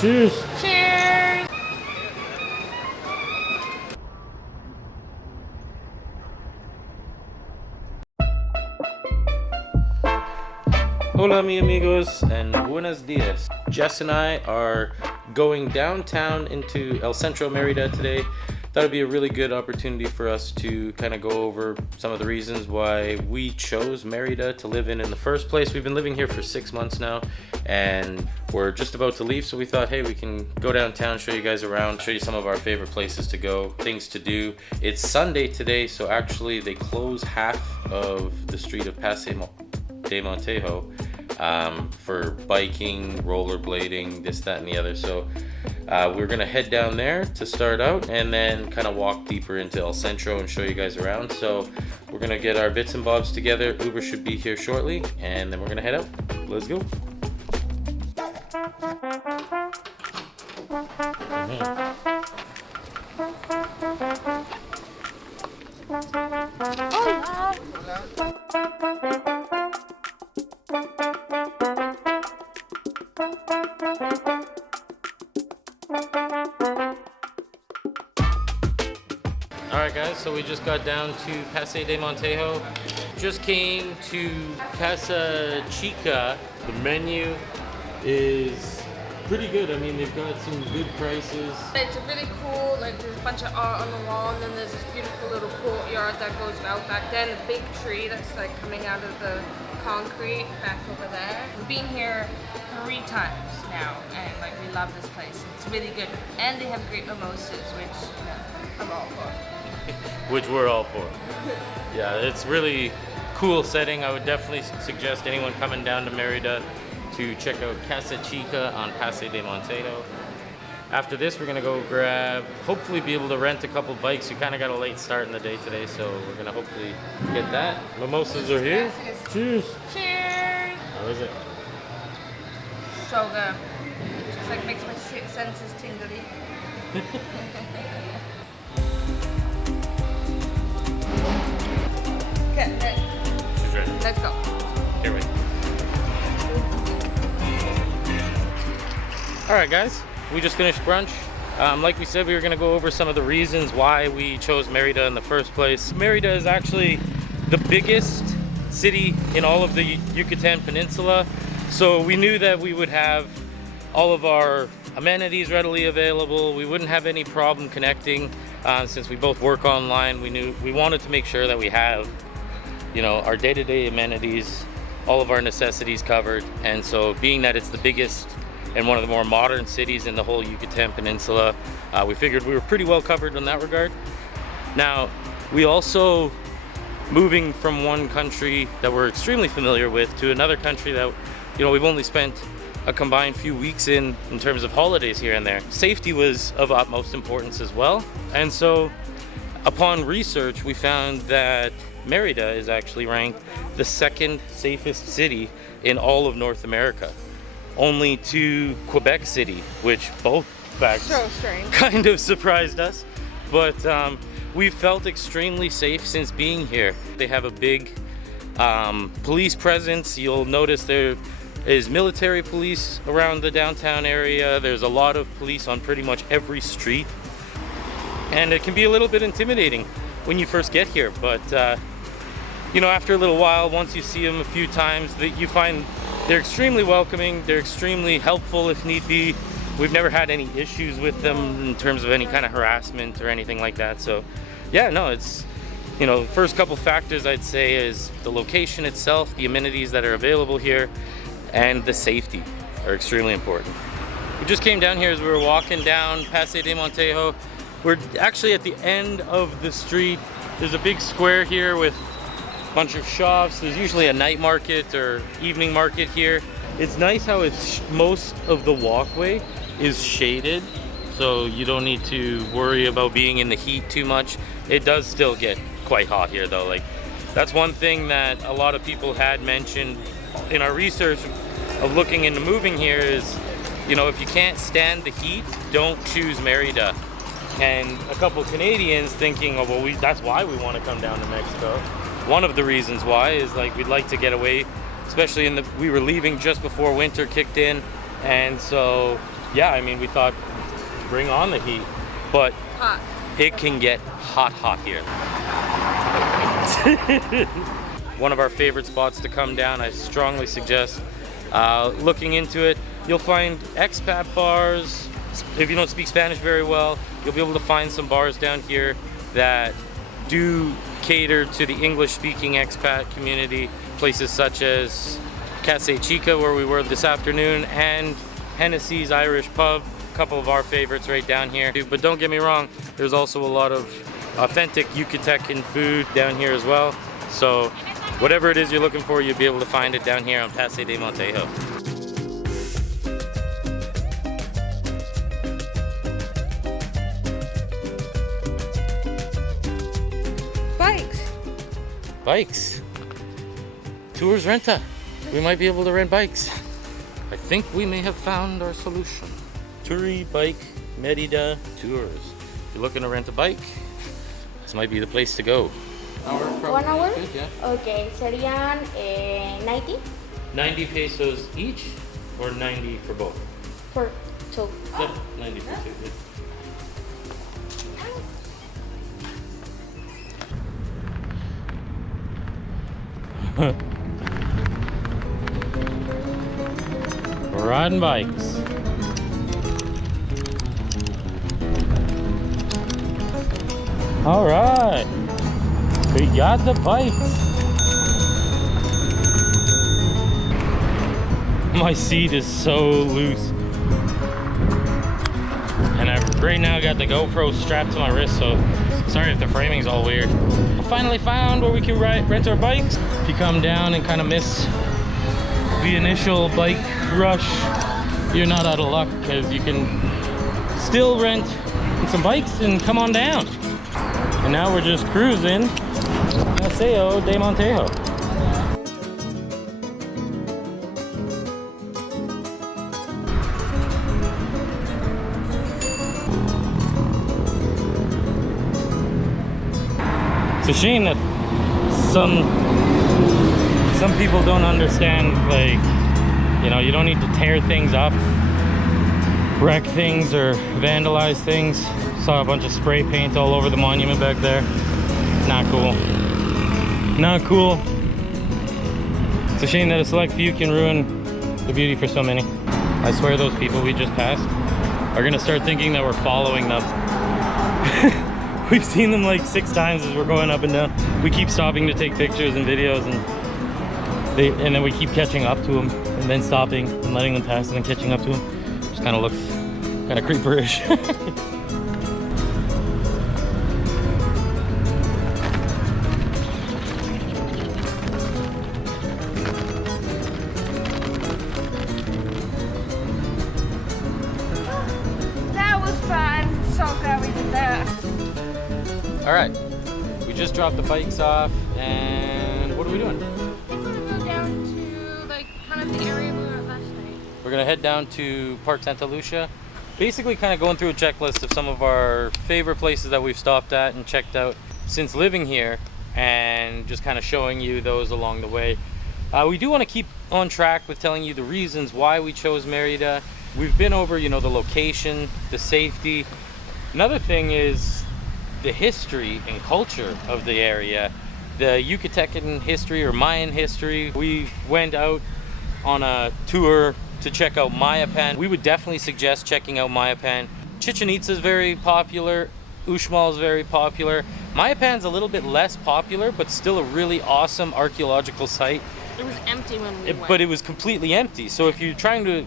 Cheers! Cheers! Hola mi amigos and buenos dias. Jess and I are going downtown into El Centro, Merida today. Thought it'd be a really good opportunity for us to kind of go over some of the reasons why we chose Merida to live in the first place. We've been living here for 6 months now and we're just about to leave, so we thought, hey, we can go downtown, show you guys around, show you some of our favorite places to go, things to do. It's Sunday today, so actually they close half of the street of Paseo de Montejo for biking, rollerblading, this, that, and the other. So we're gonna head down there to start out and then kind of walk deeper into El Centro and show you guys around. So we're gonna get our bits and bobs together. Uber should be here shortly and then we're gonna head out. Let's go. Alright guys, so we just got down to Paseo de Montejo. Just came to Casa, Chica. The menu is pretty good. I mean, they've got some good prices. It's a really cool, like there's a bunch of art on the wall and then there's this beautiful little courtyard that goes out back then. A big tree that's like coming out of the concrete back over there. We've been here 3 times now and like we love this place. It's really good. And they have great mimosas, which I'm all for. Which we're all for. Yeah, it's really cool setting. I would definitely suggest anyone coming down to Merida to check out Casa Chica on Paseo de Montejo. After this, we're gonna go grab, hopefully be able to rent a couple bikes. We kind of got a late start in the day today, so we're gonna hopefully get that. Mimosas are here. Cheers. Cheers. How is it? So good. Just like makes my senses tingly. Okay, She's ready. let's go. Here we go. All right, guys, we just finished brunch. Like we said, we were gonna go over some of the reasons why we chose Merida in the first place. Merida is actually the biggest city in all of the Yucatan Peninsula. So we knew that we would have all of our amenities readily available. We wouldn't have any problem connecting since we both work online. We wanted to make sure that we have, you know, our day-to-day amenities, all of our necessities covered. And so being that it's the biggest and one of the more modern cities in the whole Yucatan Peninsula, we figured we were pretty well covered in that regard. Now, we also, moving from one country that we're extremely familiar with to another country that, you know, we've only spent a combined few weeks in terms of holidays here and there. Safety was of utmost importance as well. And so upon research, we found that Merida is actually ranked the 2nd safest city in all of North America, only to Quebec City, which both facts So strange. kind of surprised us. But we felt extremely safe since being here. They have a big police presence. You'll notice there is military police around the downtown area. There's a lot of police on pretty much every street. And it can be a little bit intimidating when you first get here, but you know, after a little while, once you see them a few times, that you find they're extremely welcoming, they're extremely helpful if need be. We've never had any issues with them in terms of any kind of harassment or anything like that. So yeah, no, it's, you know, the first couple factors I'd say is the location itself, the amenities that are available here, and the safety are extremely important. We just came down here as we were walking down Paseo de Montejo. We're actually at the end of the street. There's a big square here with a bunch of shops. There's usually a night market or evening market here. It's nice how it's most of the walkway is shaded, so you don't need to worry about being in the heat too much. It does still get quite hot here though. Like, that's one thing that a lot of people had mentioned in our research of looking into moving here is, you know, if you can't stand the heat, don't choose Merida. And a couple Canadians thinking, oh, well, that's why we want to come down to Mexico. One of the reasons why is like we'd like to get away, especially we were leaving just before winter kicked in, and so yeah, I mean, we thought bring on the heat, but Hot. it can get hot here. One of our favorite spots to come down. I strongly suggest looking into it. You'll find expat bars. If you don't speak Spanish very well, you'll be able to find some bars down here that do cater to the English-speaking expat community. Places such as Casa, Chica, where we were this afternoon, and Hennessy's Irish Pub. A couple of our favorites right down here. But don't get me wrong, there's also a lot of authentic Yucatecan food down here as well. So whatever it is you're looking for, you'll be able to find it down here on Paseo de Montejo. Bikes. Tours Renta. We might be able to rent bikes. I think we may have found our solution. Turi Bike Merida Tours. If you're looking to rent a bike, this might be the place to go. 1 hour? Good, yeah. Okay, serían 90 90 pesos each, or 90 for both? for two. Yeah, 90 for two. Yeah. We're riding bikes. All right, we got the bikes. My seat is so loose, and I've right now got the GoPro strapped to my wrist, so sorry if the framing's all weird. I finally found where we can rent our bikes. If you come down and kind of miss the initial bike rush, you're not out of luck, because you can still rent some bikes and come on down. And now we're just cruising Paseo de Montejo. It's a shame that some people don't understand, like, you know, you don't need to tear things up, wreck things, or vandalize things. Saw a bunch of spray paint all over the monument back there. Not cool. Not cool. It's a shame that a select few can ruin the beauty for so many. I swear those people we just passed are gonna start thinking that we're following them. We've seen them like 6 times as we're going up and down. We keep stopping to take pictures and videos, and then we keep catching up to them, and then stopping and letting them pass, and then catching up to them. Just kind of looks kind of creeperish. That was fun. So glad we did that. All right, we just dropped the bikes off, and what are we doing? We're gonna go down to like kind of the area we were last night. We're gonna head down to Park Santa Lucia. Basically kind of going through a checklist of some of our favorite places that we've stopped at and checked out since living here, and just kind of showing you those along the way. We do want to keep on track with telling you the reasons why we chose Merida. We've been over, you know, the location, the safety. Another thing is the history and culture of the area, the Yucatecan history or Mayan history. We went out on a tour to check out Mayapan. We would definitely suggest checking out Mayapan. Chichen Itza is very popular. Uxmal is very popular. Mayapan's a little bit less popular, but still a really awesome archaeological site. It was empty when we went. But it was completely empty. So if you're trying to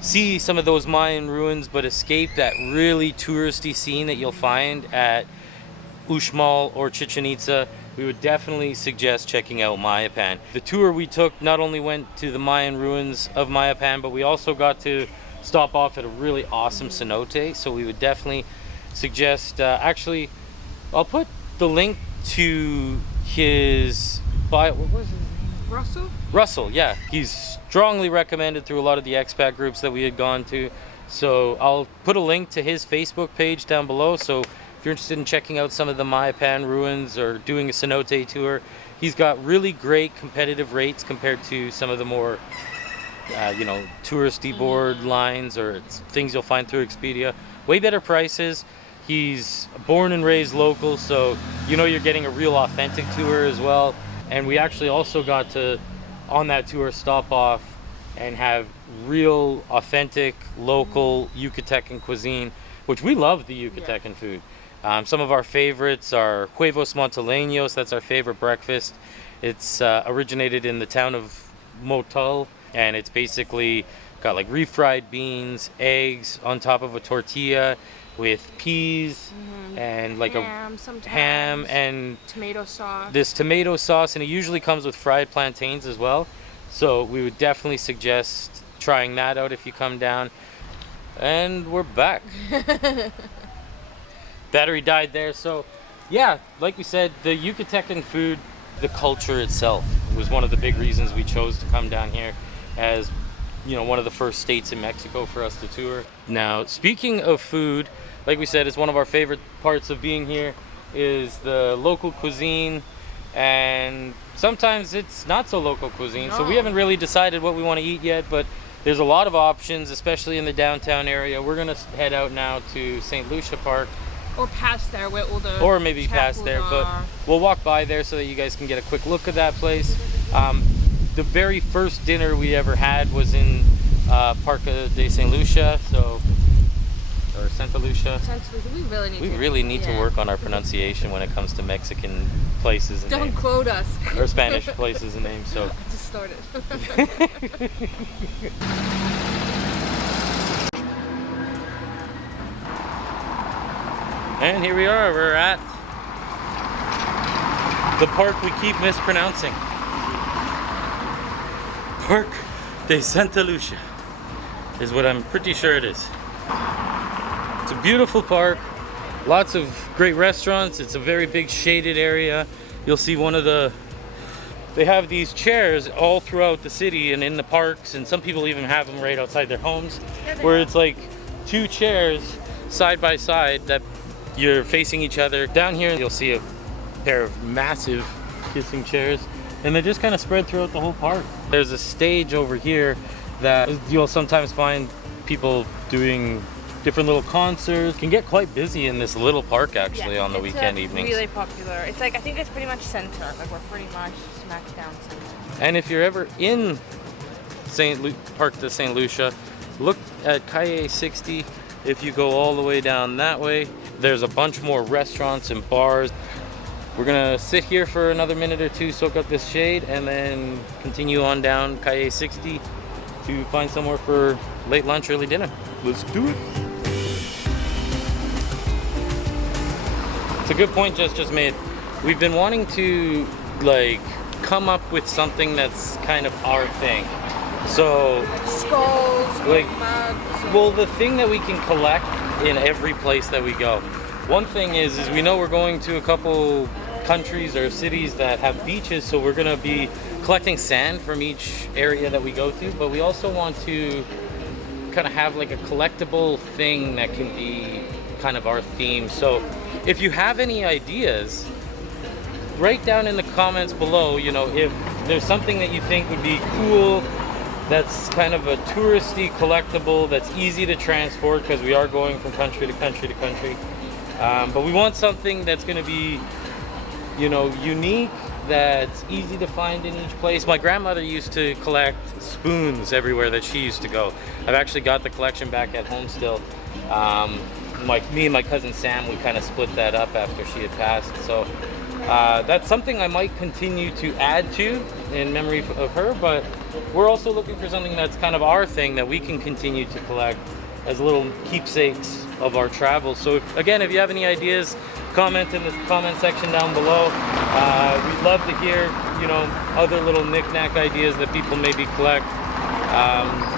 see some of those Mayan ruins, but escape that really touristy scene that you'll find at Uxmal or Chichen Itza, we would definitely suggest checking out Mayapan. The tour we took not only went to the Mayan ruins of Mayapan, but we also got to stop off at a really awesome cenote. So we would definitely suggest, actually, I'll put the link to his bio. What was his name? Russell? Russell, yeah. He's strongly recommended through a lot of the expat groups that we had gone to. So I'll put a link to his Facebook page down below. So if you're interested in checking out some of the Mayapan ruins or doing a cenote tour, he's got really great competitive rates compared to some of the more you know, touristy board lines or it's things you'll find through Expedia. Way better prices. He's born and raised local, so you know you're getting a real authentic tour as well. And we actually also got to, on that tour, stop off and have real authentic local Yucatecan cuisine, which we love the Yucatecan food. Some of our favorites are huevos monteleños. That's our favorite breakfast. It's originated in the town of Motul, and it's basically got like refried beans, eggs on top of a tortilla with peas and like ham and tomato sauce. This tomato sauce, and it usually comes with fried plantains as well. So we would definitely suggest trying that out if you come down. And we're back. Battery died there. So yeah, like we said, the Yucatecan food, the culture itself was one of the big reasons we chose to come down here as, you know, one of the first states in Mexico for us to tour. Now, speaking of food, like we said, it's one of our favorite parts of being here is the local cuisine, and sometimes it's not so local cuisine. So we haven't really decided what we want to eat yet, but there's a lot of options, especially in the downtown area. We're gonna head out now to St. Lucia Park. Or past there where all the or maybe past there, but we'll walk by there so that you guys can get a quick look at that place. The very first dinner we ever had was in Parque de St. Lucia, or Santa Lucia. We really need to work on our pronunciation when it comes to Mexican places and Don't names. quote us. Or Spanish places and names. So I just started. And here we are, we're at the park we keep mispronouncing. Parque de Santa Lucia is what I'm pretty sure it is. It's a beautiful park, lots of great restaurants. It's a very big shaded area. You'll see they have these chairs all throughout the city and in the parks, and some people even have them right outside their homes, where it's like two chairs side by side that you're facing each other. Down here you'll see a pair of massive kissing chairs, and they're just kind of spread throughout the whole park. There's a stage over here that you'll sometimes find people doing different little concerts. Can get quite busy in this little park actually on the weekend evenings. Really popular. It's like, I think it's pretty much center. Like we're pretty much smack down center. And if you're ever in Parque de St. Lucia, look at Calle 60. If you go all the way down that way, there's a bunch more restaurants and bars. We're gonna sit here for another minute or two, soak up this shade, and then continue on down Calle 60 to find somewhere for late lunch, early dinner. Let's do it. It's a good point just made. We've been wanting to like come up with something that's kind of our thing. So skulls, like mugs. Well, the thing that we can collect in every place that we go. One thing is we know we're going to a couple countries or cities that have beaches, so we're gonna be collecting sand from each area that we go to, but we also want to kind of have like a collectible thing that can be kind of our theme. So if you have any ideas, write down in the comments below, you know, if there's something that you think would be cool, that's kind of a touristy collectible that's easy to transport, because we are going from country to country to country. But we want something that's going to be, you know, unique, that's easy to find in each place. My grandmother used to collect spoons everywhere that she used to go. I've actually got the collection back at home still. Me and my cousin Sam, we kind of split that up after she had passed. So that's something I might continue to add to in memory of her, but we're also looking for something that's kind of our thing that we can continue to collect as little keepsakes of our travels. So if you have any ideas, comment in the comment section down below. We'd love to hear, you know, other little knick-knack ideas that people maybe collect.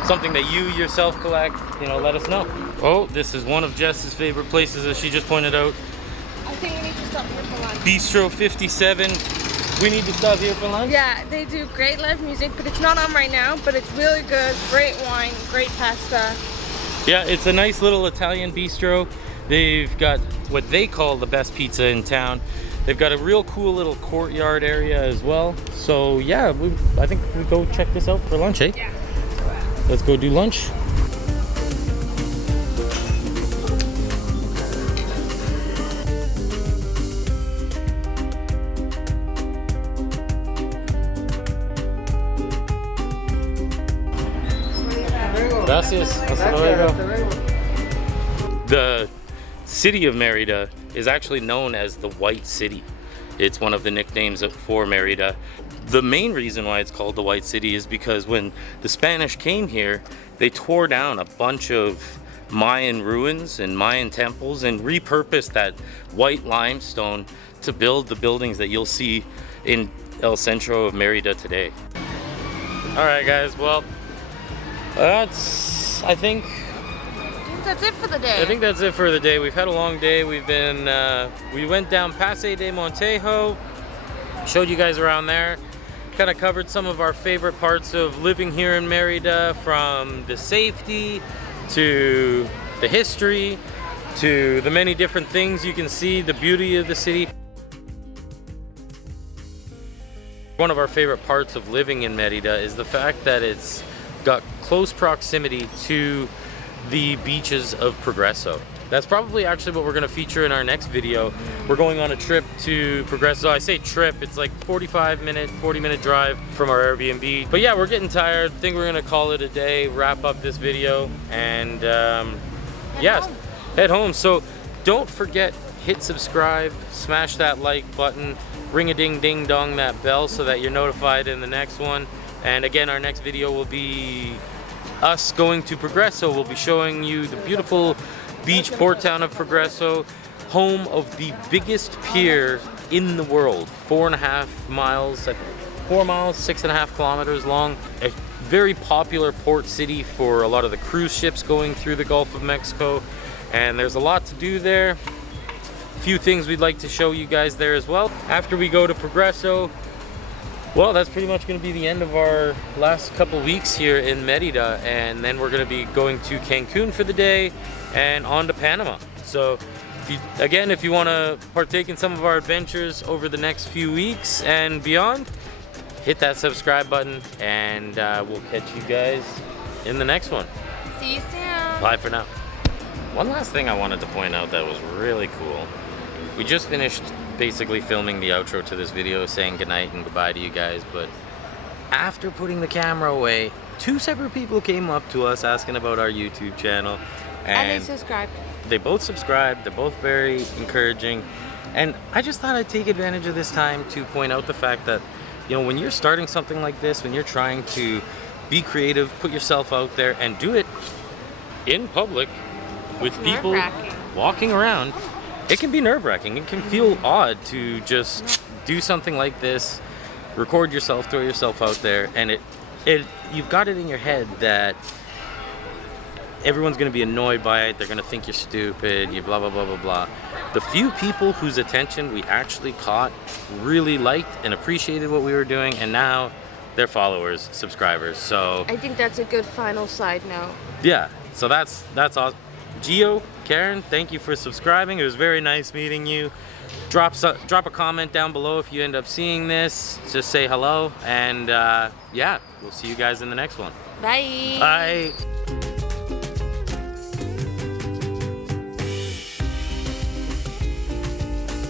Something that you yourself collect, you know, let us know. Oh, this is one of Jess's favorite places, as she just pointed out. I think we need to stop here for lunch. Bistro 57. We need to stop here for lunch? Yeah, they do great live music, but it's not on right now, but it's really good. Great wine, great pasta. Yeah, it's a nice little Italian bistro. They've got what they call the best pizza in town. They've got a real cool little courtyard area as well. So yeah, I think we go check this out for lunch, eh? Yeah. let's go do lunch. Gracias. Hasta luego. The city of Merida is actually known as the White City. It's one of the nicknames for Merida. The main reason why it's called the White City is because when the Spanish came here, they tore down a bunch of Mayan ruins and Mayan temples and repurposed that white limestone to build the buildings that you'll see in El Centro of Merida today. All right, guys, well, I think that's it for the day. I think that's it for the day. We've had a long day. We went down Paseo de Montejo, showed you guys around there, kind of covered some of our favorite parts of living here in Merida, from the safety to the history to the many different things you can see, the beauty of the city. One of our favorite parts of living in Merida is the fact that it's got close proximity to the beaches of Progreso. That's probably actually what we're going to feature in our next video. We're going on a trip to Progreso. I say trip, it's like 40-minute drive from our Airbnb. But yeah, we're getting tired. I think we're going to call it a day, wrap up this video, and head home. So don't forget, hit subscribe, smash that like button, ring a ding ding dong that bell so that you're notified in the next one. And again, our next video will be us going to Progreso. We'll be showing you the beautiful beach port town of Progreso, home of the biggest pier in the world, 4.5 miles, 4 miles, 6.5 kilometers long. A very popular port city for a lot of the cruise ships going through the Gulf of Mexico. And there's a lot to do there. A few things we'd like to show you guys there as well. After we go to Progreso, well, that's pretty much going to be the end of our last couple weeks here in Merida, and then we're going to be going to Cancun for the day and on to Panama. So if you want to partake in some of our adventures over the next few weeks and beyond, hit that subscribe button, and we'll catch you guys in the next one. See you soon. Bye for now. One last thing I wanted to point out that was really cool. We just finished basically filming the outro to this video, saying goodnight and goodbye to you guys, but after putting the camera away, 2 separate people came up to us asking about our YouTube channel, And they subscribed. They both subscribed. They're both very encouraging, and I just thought I'd take advantage of this time to point out the fact that, you know, when you're starting something like this, when you're trying to be creative, put yourself out there and do it in public with people walking around, it can be nerve-wracking. It can feel odd to just do something like this, record yourself, throw yourself out there, and you've got it in your head that everyone's going to be annoyed by it. They're going to think you're stupid, you blah, blah, blah, blah, blah. The few people whose attention we actually caught really liked and appreciated what we were doing, and now they're followers, subscribers. So I think that's a good final side note. yeah, so that's awesome. Gio, Karen, thank you for subscribing. It was very nice meeting you. Drop a comment down below if you end up seeing this. Just say hello, and yeah, we'll see you guys in the next one. Bye. Bye.